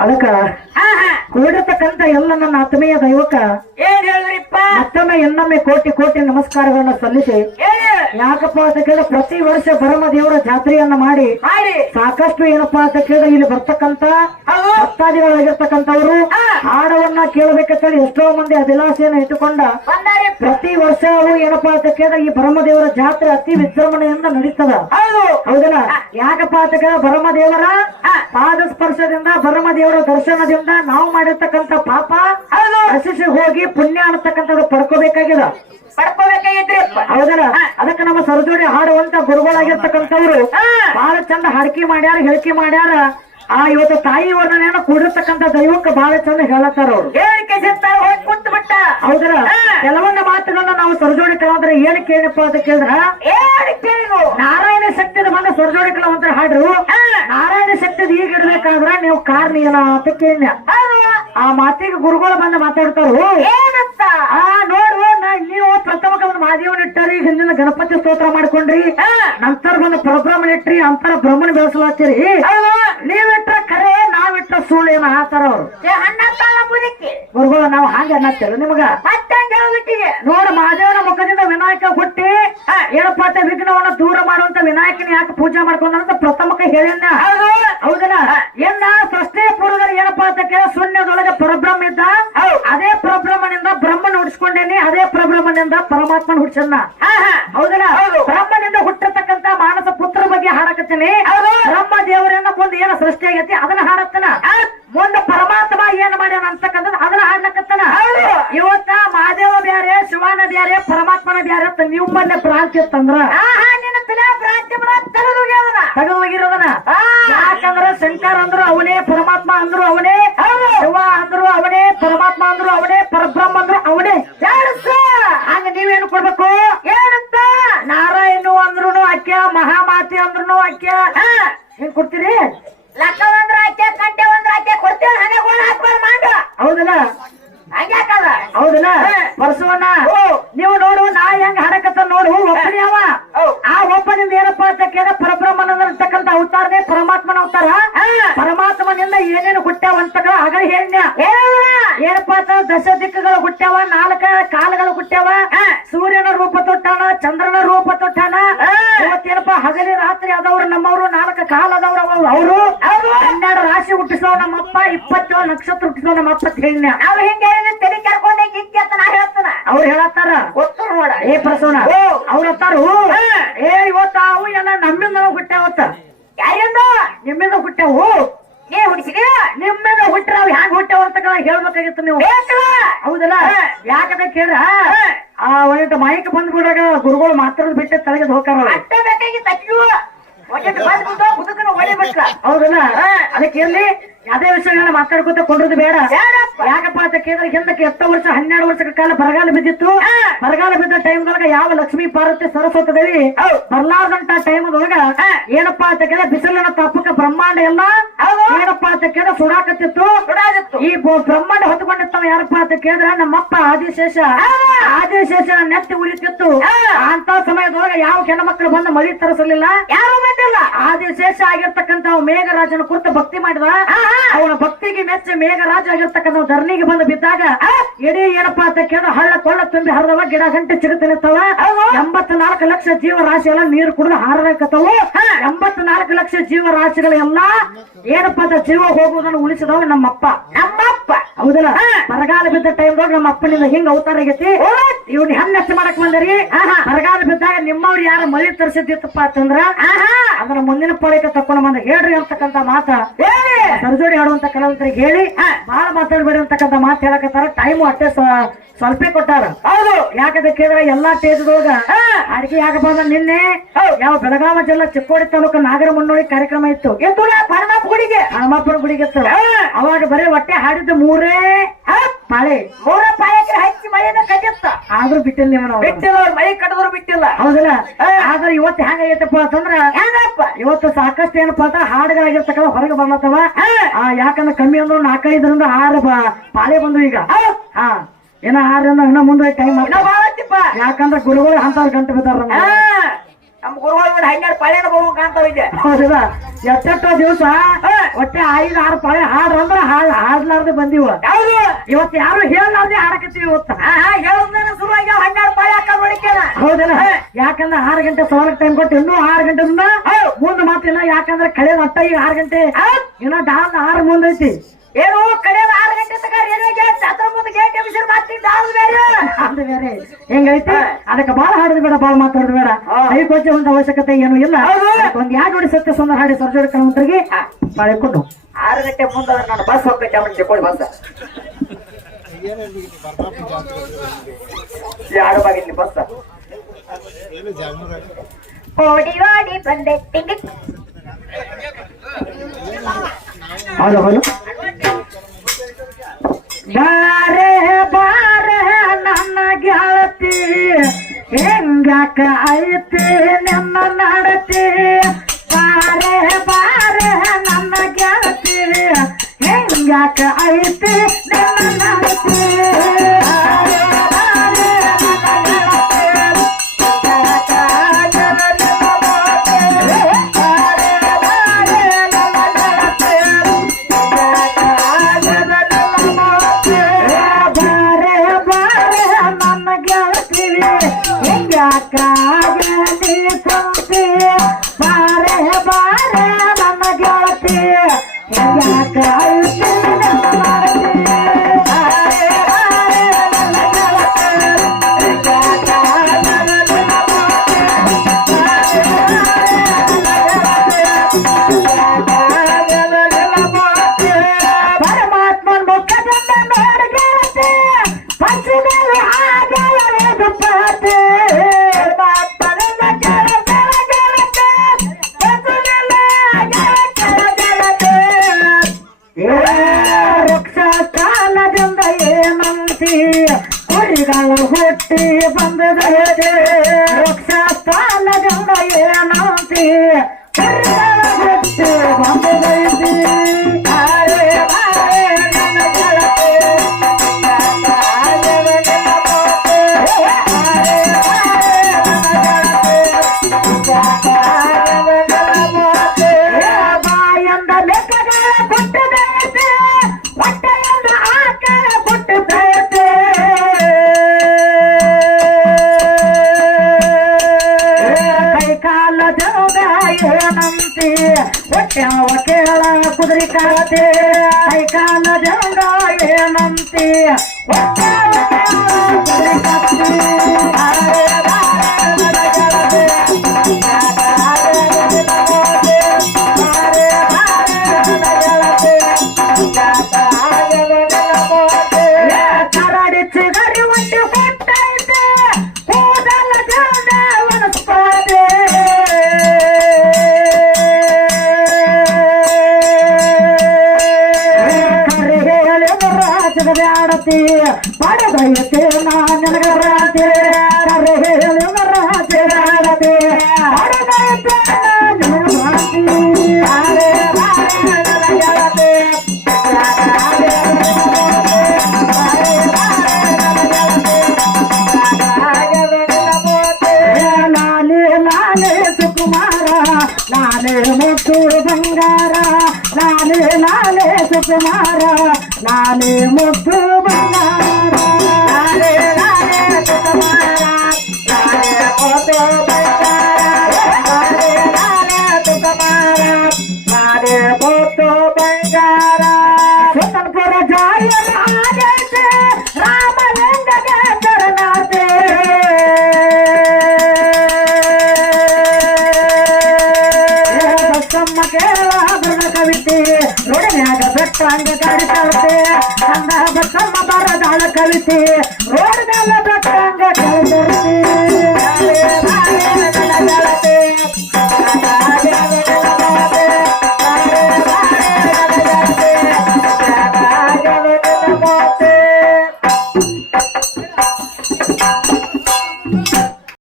ಅದಕ್ಕ ಕೂಡಿರ್ತಕ್ಕಂಥ ಎಲ್ಲ ನನ್ನ ಆತ್ಮೀಯ ದೈವಕ್ಕ ಏನ್ ಹೇಳಿದ್ರಿಪ್ಪ? ಮತ್ತೊಮ್ಮೆ ಇನ್ನೊಮ್ಮೆ ಕೋಟಿ ಕೋಟಿ ನಮಸ್ಕಾರಗಳನ್ನ ಸಲ್ಲಿಸಿ ಯಾಕಪ್ಪ ಅಂತ ಕೇಳಿದ್ರೆ ಪ್ರತಿ ವರ್ಷ ಬರಮ ದೇವರ ಜಾತ್ರೆಯನ್ನ ಮಾಡಿ ಮಾಡಿ. ಸಾಕಷ್ಟು ಏನಪ್ಪಾ ಅಂತ ಕೇಳಿದ್ರೆ ಇಲ್ಲಿ ಬರ್ತಕ್ಕಂತ ಭಕ್ತಾದಿಗಳಾಗಿರ್ತಕ್ಕಂಥವ್ರು. ಹಾಡವನ್ನ ಕೇಳಬೇಕಂತೇಳಿ ಎಷ್ಟೋ ಮಂದಿ ಅಭಿಲಾಷೆಯನ್ನ ಇಟ್ಟುಕೊಂಡ ಪ್ರತಿ ವರ್ಷ ಅವು ಏನಪ್ಪಾ ಅಂತ ಕೇಳಿದ್ರೆ ಈ ಬರಮ ದೇವರ ಜಾತ್ರೆ ಅತಿ ವಿಜೃಂಭಣೆಯಿಂದ ನಡೀತದ. ಹೌದು. ಹೌದಲ್ಲ ಯಾಕಪ್ಪ ಅಂತ ಕೇಳಿದ್ರೆ ಬರಮ ದೇವರ ಪಾದ ಸ್ಪರ್ಶದಿಂದ ಬರಮ ದೇವರ ದರ್ಶನದಿಂದ ನಾವು ಮಾಡಿರ್ತಕ್ಕಂಥ ಪಾಪ ನಶಿಸಿ ಹೋಗಿ ಪುಣ್ಯ ಅನ್ನತಕ್ಕಂಥದ್ದು ಪಡ್ಕೋಬೇಕಾಗಿದೆ. ಹೌದಲ್ಲ? ಅದಕ್ಕೆ ನಮ್ಮ ಸರಜೋಡಿ ಹಾಡುವಂತ ಗುರುಗಳಾಗಿರ್ತಕ್ಕಂಥವ್ರು ಬಹಳ ಚಂದ ಹಡಕಿ ಮಾಡ್ಯಾರ ಹೇಳಿಕೆ ಮಾಡ್ಯಾರ. ಆ ಇವತ್ತು ತಾಯಿ ವರ್ಣನೆಯನ್ನ ಕೂಡಿರ್ತಕ್ಕಂಥ ದೈವಕ್ಕೆ ಬಹಳ ಚಂದ ಹೇಳತ್ತಾರ ಅವ್ರು. ಹೇಳಿಕೆ ಸಿಗ್ತಾ ಹೋಗಿ ಕುಂತ ಬಿಟ್ಟ ಹೌದಲ್ಲ ಕೆಲವೊಂದು ಮಾತುಗಳನ್ನ ನಾವು ಸರಜೋಡಿ ಕಲಾವಂತರ ಏನ್ ಏನಪ್ಪ ಅಂತ ಕೇಳಿದ್ರ? ಏನ್ ಕೇಳಿನು ನಾರಾಯಣ ಶಕ್ತಿದ ಬಂದ ಸರಜೋಡಿ ಕಲಾವಂತರ ಹಾಡ್ರು. ನಾರಾಯಣ ಶಕ್ತಿದ ಈಗ ಇಡ್ಬೇಕಾದ್ರ ನೀವು ಕಾರಣ ಏನ ಅಂತ ಕೇಳಿನ ಆ ಮಾತಿಗೆ ಗುರುಗಳು ಬಂದು ಮಾತಾಡ್ತಾರು. ಏನಂತ? ಆ ನೋಡು ನಾ- ನೀವು ಪ್ರಥಮಕ ಒಂದು ಮಾದೇವನ ಇಟ್ಟರಿ ಹಿಂದಿನ ಗಣಪತಿ ಸ್ತೋತ್ರ ಮಾಡ್ಕೊಂಡ್ರಿ. ನಂತರ ಬಂದು ಪರಬ್ರಹ್ಮಣ ಇಟ್ರಿ ಅಂತರ ಬ್ರಹ್ಮಣ ಬೆಳೆಸಲಾಗ್ತೀರಿ ನೀವಿಟ್ರ ಖರೆ ನಾವಿಟ್ರ ಸುಳ್ಳು ಏನ ಆತರ ಅವ್ರು? ಗುರುಗಳು ನಾವು ಹಾಗೆ ಅನ್ನತ್ತೇವೆ ನಿಮಗ. ನೋಡ ಮಹಾದೇವನ ಮುಖದಿಂದ ವಿನಾಯಕ ಹುಟ್ಟಿ ಏಳಪಾತ ವಿಘ್ನವನ್ನು ದೂರ ಮಾಡುವಂತ ವಿನಾಯಕನ ಯಾಕೆ ಪೂಜೆ ಮಾಡ್ಕೊಂಡ ಅಂತ ಪ್ರಥಮಕ್ಕೆ ಹೇಳಿನ ಹೌದು. ಹೌದಲ್ಲ? ಏನ ಪರಬ್ರಹ್ಮನಿಂದ ಪರಮಾತ್ಮನ ಹುಡ್ಸನ್ನ ಹೌದಲ್ಲ? ಹೌದು. ಬ್ರಹ್ಮನಿಂದ ಹುಟ್ಟಿರ್ತಕ್ಕಂತ ಮಾನಸ ಪುತ್ರ ಬಗ್ಗೆ ಹಾಡಕತ್ತೀನಿ. ಬ್ರಹ್ಮ ದೇವರನ್ನ ಮುಂದೆ ಏನ ಸೃಷ್ಟಿ ಆಗೈತಿ ಅದನ್ನ ಹಾಡತ್ತನ? ಮುಂದೆ ಪರಮಾತ್ಮ ಏನ್ ಮಾಡ್ಯಾನ ಅಂತಕ್ಕಂಥದ್ದು ಅದನ್ನ ಹಾಡ್ಲಕತ್ತನ. ಇವತ್ತ ಮಹಾದೇವ ಬ್ಯಾರೆ ಶಿವಾನ ಬ್ಯಾರೆ ಪರಮಾತ್ಮನ ಬ್ಯಾರೆ ಅಂತ ನಿಮ್ಮಲ್ಲೇ ಭ್ರಾಂತಿ ಇತ್ತಂದ್ರ? ತಗದು ಹೋಗಿರೋದನ. ಯಾಕಂದ್ರ ಶಂಕರ್ ಅಂದ್ರು ಅವನೇ ಪರಮಾತ್ಮ ಅಂದ್ರು ಅವನೇ ಶಿವ ಅಂದ್ರು ಅವನೇ ಪರಮಾತ್ಮ ಅಂದ್ರು ಅವನೇ ಪರಬ್ರಹ್ಮ ಅಂದ್ರು ಅವನೇ ಜಾಡ್ಸ ಹಂಗ ನೀವೇನು ಕೊಡ್ಬೇಕು ಏನಂತ ನಾರಾಯಣ ಅಂದ್ರು ಅಕ್ಯ ಅಂದ್ರು ಅಕ್ಯ ಕೊಡ್ತೀರಿ? ಲಕ್ಕ ಒಂದ್ರ ಆಕೆ ಕಂಟೆ ಒಂದ್ರ ಆಕೆ ಕೊಡ್ತೇವೆ ಹಣೆ ಗೋಣ ಹಾಕ್ಬಾರ ಮಾಡು ಹೌದಲ್ಲ? ಹಂಗ್ಯಾಕಲ್ಲ ಹೌದಲ್ಲ. ಪರಸುವನ್ನ. ನೀವು ನೋಡು ನಾ ಹೆಂಗ್ ಹಡಕತ್ತ ನೋಡು. ಒಬ್ಬನೇ ಅವ. ಆ ಒಬ್ಬನಿಂದ ಏನಪ್ಪಾ ಅಂತ ಕೇಳ ಪರಬ್ರಹ್ಮನ ಇರ್ತಕ್ಕಂಥ ಅವತಾರನೇ ಪರಮಾತ್ಮನ ಅವತಾರ. ಪರಮಾತ್ಮನಿಂದ ಏನೇನು ಹುಟ್ಟ್ಯಾವ ಅಂತ ಆಗ ಹೆಣ್ಣ ಏನಪ್ಪ ಅಂತ ದಶ ದಿಕ್ಕುಗಳು ಹುಟ್ಟ್ಯಾವ ನಾಲ್ಕ ಕಾಲಗಳು ಹುಟ್ಟ್ಯಾವ. ಸೂರ್ಯನ ರೂಪ ತೊಟ್ಟಾನ ಚಂದ್ರನ ರೂಪ ತೊಟ್ಟಾನ. ಇವತ್ತೇನಪ್ಪ ಹಗಲಿ ರಾತ್ರಿ ಅದವ್ರು ನಮ್ಮವ್ರು ನಾಲ್ಕು ಕಾಲ ಅದವ್ರ ಅವರು. ಹನ್ನೆರಡು ರಾಶಿ ಹುಟ್ಟಿಸೋ ನಮ್ಮಪ್ಪ ಇಪ್ಪತ್ತೇಳು ನಕ್ಷತ್ರ ಹುಟ್ಟಿಸೋ ನಮ್ಮಪ್ಪ ಅಂತ ಹೇಳ್ಯ ನಾವ್ ಹಿಂಗೆ ಹೇಳಿದ್ರೆ ತಲೆ ಕರ್ಕೊಂಡೆ ಗಿಕ್ಕಿ ಅಂತ ನಾ ಹೇಳ್ತಾನ. ಅವ್ರು ಹೇಳತ್ತಾರ? ಗೊತ್ತು ನೋಡ. ಏ ಪ್ರಸವನ. ಅವ್ರ ಹತ್ತಾರು. ಏ ಇವತ್ತ ಅವು ಎಲ್ಲ ನಮ್ಮಿಂದ ಹುಟ್ಟ್ಯಾವತ್ತ ಯಾರಿಂದ? ನಿಮ್ಮಿಂದ ಹುಟ್ಟಾವು ನೀ ಹುಡುಗಿರಿ ನಿಮ್ಮಿಂದ ಹುಟ್ಟರ ಅವ್ ಹ್ಯಾಂಗ ಹುಟ್ಟ್ಯಾವ ಅಂತ ಹೇಳ್ಬೇಕಾಗಿತ್ತು ನೀವು. ಹೌದಲ್ಲ? ಹಾ. ಕೇಳ್ರ? ಕೇಳ ಆ ಒಂದಿಟ್ಟು ಬಂದ್ ಬಂದ್ಬಿಡಾಗ ಗುರುಗಳು ಮಾತ್ರ ಬಿಟ್ಟು ತಲೆಗೆ ಹೋಗ್ತಾರ ಅವ್ರು. ಅಟ್ಟ ಬೇಕಾಗಿತ್ತು ಅಜ್ಜು ಒಂದಿಟ್ಟು ಬಂದ್ ಬಿಟ್ಟು ಮುದುಕನ ಬಿಟ್ಟ ಹೌದಲ್ಲ. ಅದಕ್ಕೆ ಎಲ್ಲಿ ಅದೇ ವಿಷಯಗಳನ್ನ ಮಾತಾಡ್ಕೊತ ಕೊಂಡ್ರದು ಬೇಡ. ಯಾಕಪ್ಪ ಅಂತ ಕೇಂದ್ರ ಹಿಂದಕ್ಕೆ ಎತ್ತ ವರ್ಷ ಹನ್ನೆರಡು ವರ್ಷಗಳ ಕಾಲ ಬರಗಾಲ ಬಿದ್ದಿತ್ತು. ಬರಗಾಲ ಬಿದ್ದ ಟೈಮ್ದೊಳಗ ಯಾವ ಲಕ್ಷ್ಮೀ ಪಾರ್ವತಿ ಸರಸ್ವತಿ ದೇವಿ. ಬರ್ಲಾರ್ದಂತ ಟೈಮ್ದೊಳಗ ಏನಪ್ಪ ಅಂತ ಕೇಳಿದ್ರೆ ಬಿಸಿಲಿನ ತಾಪಕ ಬ್ರಹ್ಮಾಂಡ ಎಲ್ಲ. ಏನಪ್ಪಾ ಅಂತ ಕೇಳಿದ್ರೆ ಸುಡಾಕತ್ತಿತ್ತು. ಈ ಬ್ರಹ್ಮಾಂಡ ಹೊತ್ಕೊಂಡಿರ್ತಾವ ಯಾರಪ್ಪ ಅಂತ ಕೇಳಿದ್ರೆ ನಮ್ಮಪ್ಪ ಆದಿಶೇಷ. ಆದಿಶೇಷ ನೆತ್ತಿ ಉಳಿತಿತ್ತು. ಅಂತ ಸಮಯದೊಳಗ ಯಾವ ಹೆಣ್ಮಕ್ಳು ಬಂದು ಮಳಿ ತರಿಸಲಿಲ್ಲ. ಯಾರು ಬಂದಿಲ್ಲ. ಆದಿಶೇಷ ಆಗಿರ್ತಕ್ಕಂತ ಮೇಘರಾಜನ ಕುರಿತು ಭಕ್ತಿ ಮಾಡಿದ. ಅವನ ಭಕ್ತಿಗೆ ಮೆಚ್ಚ ಮೇಘರಾಜ ಆಗಿರ್ತಕ್ಕಂಥ ಧರಣಿಗೆ ಬಂದು ಬಿದ್ದಾಗ ಎಡಿ ಏನಪ್ಪಾ ಅಂತ ಕೇಳಿದ್ರೆ ಹಳ್ಳ ಕೊಳ್ಳ ತುಂಬಿ ಹರಿದವ ಗಿಡ ಗಂಟೆ ಚಿಗುತ್ತಿ ನಿಂತವ. ಹೌದು. ಎಂಬತ್ನಾಲ್ಕು ಲಕ್ಷ ಜೀವರಾಶಿ ಎಲ್ಲ ನೀರು ಕುಡಿದು ಹಾರಬೇಕತ್ತವು. ಎಂಬತ್ನಾಲ್ಕು ಲಕ್ಷ ಜೀವರಾಶಿಗಳೆಲ್ಲ ಏನಪ್ಪಾ ಅಂತ ಜೀವ ಹೋಗುವುದನ್ನು ಉಳಿಸಿದವ ನಮ್ಮಪ್ಪ. ನಮ್ಮಪ್ಪ. ಹೌದಲ್ಲ. ಬರಗಾಲ ಬಿದ್ದ ಟೈಮ್ದಾಗ ನಮ್ಮ ಅಪ್ಪನಿಂದ ಹಿಂಗ ಅವತಾರ ಆಗೈತಿ. ಇವ್ನ ಹೆಂಗ್ ಹೆಚ್ಚ ಮಾಡಕ್ ಬಂದರಿ? ಬರಗಾಲ ಬಿದ್ದಾಗ ನಿಮ್ಮವ್ರು ಯಾರು ಮಳಿ ತರಿಸಿದ್ದಿತ್ತಪ್ಪ ಅಂತಂದ್ರ ಅದನ್ನ ಮುಂದಿನ ಪಳಕ ತಕೊಂಡ್ ಬಂದ ಹೇಳ್ರಿ ಅಂತಕ್ಕಂತ ಮಾತ. ಸರ್ಜೋಡಿ ಆಡುವಂತ ಕಲಾವಿದರಿಗೆ ಹೇಳಿ ಬಹಳ ಮಾತಾಡಬೇಡಿ ಅಂತಕ್ಕಂತ ಮಾತು ಹೇಳಕತ್ತಾರ. ಟೈಮ್ ಅಷ್ಟೇ ಸ್ವಲ್ಪ ಕೊಟ್ಟಾರ. ಹೌದು. ಯಾಕಂದ್ರೆ ಕೇಳಿದ್ರೆ ಎಲ್ಲಾ ಸ್ಟೇಜ್ದೊಳಗ ಅಡಿಗೆ ಯಾಕಪ್ಪ ಅಂದ್ರೆ ನಿನ್ನೆ ಯಾವ ಬೆಳಗಾವಿ ಜಿಲ್ಲಾ ಚಿಕ್ಕೋಡಿ ತಾಲೂಕು ನಾಗರ ಮುನ್ನೋಳಿ ಕಾರ್ಯಕ್ರಮ ಇತ್ತು. ಪರಮಾತ್ಮ ಗುಡಿಗೆ? ಹನುಮಪ್ಪನ ಗುಡಿಗೆ ಅವಾಗ ಬರೀ ಹೊಟ್ಟೆ ಹಾಡಿದ್ದು ಮೂರೇ ಪಾಳೆ ಮೂರ ಪಾಯಕ್ಕೆ ಹಚ್ಚಿ ಮಳೆನ ಕಟ್ಟಿತ್ತ ಆದ್ರೂ ಬಿಟ್ಟಿಲ್ಲ ನೀವು ಬಿಟ್ಟಿಲ್ಲ ಅವ್ರ ಮಳೆ ಕಟ್ಟದ್ರು ಬಿಟ್ಟಿಲ್ಲ. ಹೌದಲ್ಲ? ಆದ್ರೆ ಇವತ್ತು ಹೆಂಗಾಗೈತಪ್ಪ ಅಂತಂದ್ರ ಹೆಂಗಪ್ಪ? ಇವತ್ತು ಸಾಕಷ್ಟು ಏನಪ್ಪಾ ಅಂತ ಹಾಡುಗಳಾಗಿರ್ತಕ್ಕಂಥ ಹೊರಗೆ ಬರ್ಲತ್ತವ? ಆ ಯಾಕಂದ್ರೆ ಕಮ್ಮಿ ಅಂದ್ರೆ ನಾಲ್ಕೈದರಿಂದ ಆರು ಪಾಳೆ ಬಂದ್ರು ಈಗ. ಹಾ. ಏನ ಆರರಿಂದ ಇನ್ನ ಮುಂದೆ ಟೈಮ್ ಯಾಕಂದ್ರೆ ಗುರುಗಳು ಹಂತ ಗಂಟೆ ಬಿದ್ದಾರ ನಮ್ಮ ಗುರುಗಳು ನೋಡಿ ಹನ್ನೆರಡು ಪಳೆನ ಬಹು ಕಾಣ್ತಾವ ಇದೆ ಹೌದಾ? ಎಷ್ಟೆಷ್ಟೋ ದಿವಸ ಒಟ್ಟೆ ಐದು ಆರು ಪಳೆ ಹಾಡ್ರ ಅಂದ್ರ ಹಾಡ್ ಹಾಡ್ಲಾರ್ದೆ ಬಂದಿವ. ಯಾವುದು? ಇವತ್ತು ಯಾರು ಹೇಳಲಾರ್ದೆ ಹಾಡಕತ್ತೀವಿ ಇವತ್ತ? ಹಾ ಹಾ ಹೇಳೋದ್ನ ಶುರುವಾಗಿ ಹನ್ನೆರಡು ಪಳೆ ಹಾಕ ನೋಡಿಕೇನ ಹೌದಲ್ಲ? ಯಾಕಂದ್ರೆ ಆರು ಗಂಟೆ ಸವಾಲಕ್ಕೆ ಟೈಮ್ ಕೊಟ್ಟು ಇನ್ನೂ ಆರು ಗಂಟೆ ಮುಂದೆ ಮಾತಿಲ್ಲ ಯಾಕಂದ್ರೆ ಕಳೆದ ಒಟ್ಟ ಈಗ ಆರು ಗಂಟೆ. ಇನ್ನ ಡಾಲ್ ಆರು ಮುಂದೈತಿ. ಏನು ಕಡೆಯ ಆರು ಗಂಟೆ ತನಕ ರೈಲ್ವೆ ಗೇಟ್ ಹತ್ರ ಮುಂದೆ ಗೇಟ್ ಎಬ್ಬಿಸಿರ್ ಮಾತಿದ್ದ ಅದು ಬೇರೆ. ಅದು ಬೇರೆ. ಹೆಂಗೈತಿ? ಅದಕ್ಕೆ ಬಾಳ ಹಾಡೋದು ಬೇಡ ಬಾಳ ಮಾತಾಡೋದು ಬೇಡ. ಕೈ ಕೊಚ್ಚೆ ಒಂದು ಅವಶ್ಯಕತೆ ಏನು ಇಲ್ಲ. ಒಂದ್ ಯಾರು ನೋಡಿ ಸತ್ಯ ಸುಂದರ ಹಾಡಿ ಸರ್ಜೋಡಿ ಕಲಾವಂತರಿಗೆ ಬಾಳೆ ಕೊಟ್ಟು ಆರು ಗಂಟೆ ಮುಂದೆ ನಾನು ಬಸ್ ಹೋಗ್ತೈತೆ ಅವನು ತಿಳ್ಕೊಂಡು ಬಂದ. ಯಾರು ಬಾಗಿಲ್ಲಿ ಬಸ್ ಓಡಿ ಓಡಿ ಬಂದೆ ಟಿಕೆಟ್ ಹೌದು ಐತಿ ನನ್ನ ನಡತಿ? ಬಾರೆ ಬಾರೆ ನನ್ನ ಗೆಳತಿ. ಹೆಂಗಾಕ ಐತಿ ನನ್ನ ನಡತಿ? ಕುದುರೆ ಕಾತೆ ಕೈ ಕಾಲ ಸುಕುಮಾರ ಲಾಲೆ ಮುತ್ತು ಬಂಗಾರ ಲಾಲೆ ಲಾಲೆ ಸುಕುಮಾರ ಲಾಲೆ ಮುತ್ತು ಬಂಗಾರ ಬರದಾಳ ಕವಿತೆ ಬೆಟ್ಟಂಗ ಕವಿತೆ